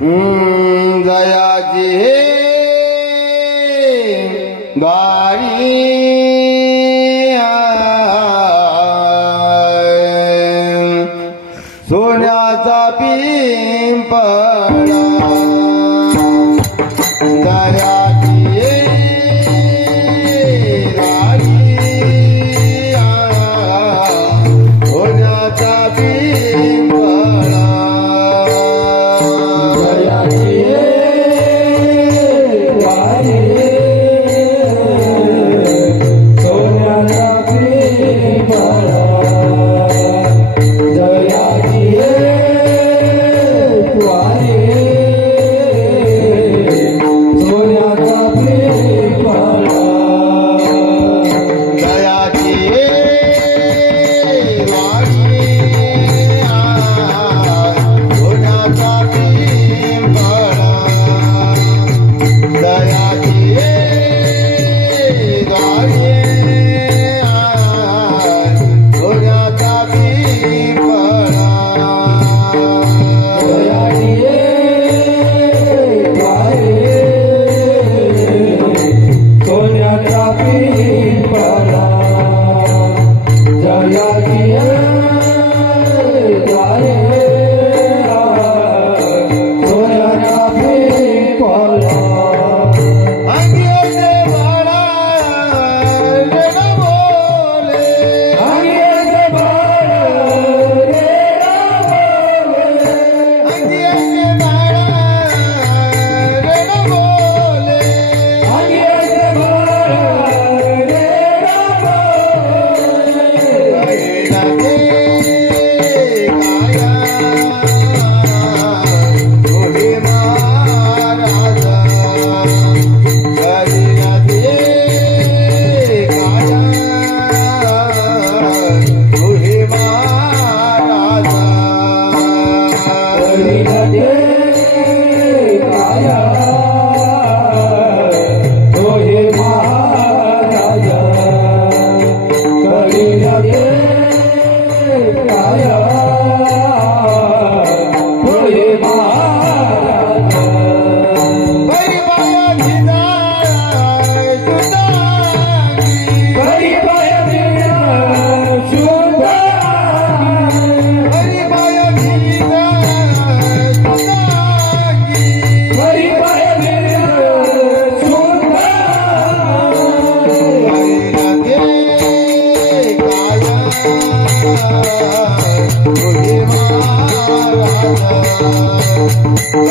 हम्म, जयाची गाडी सोन्याचा पिंपळा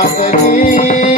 মাতলি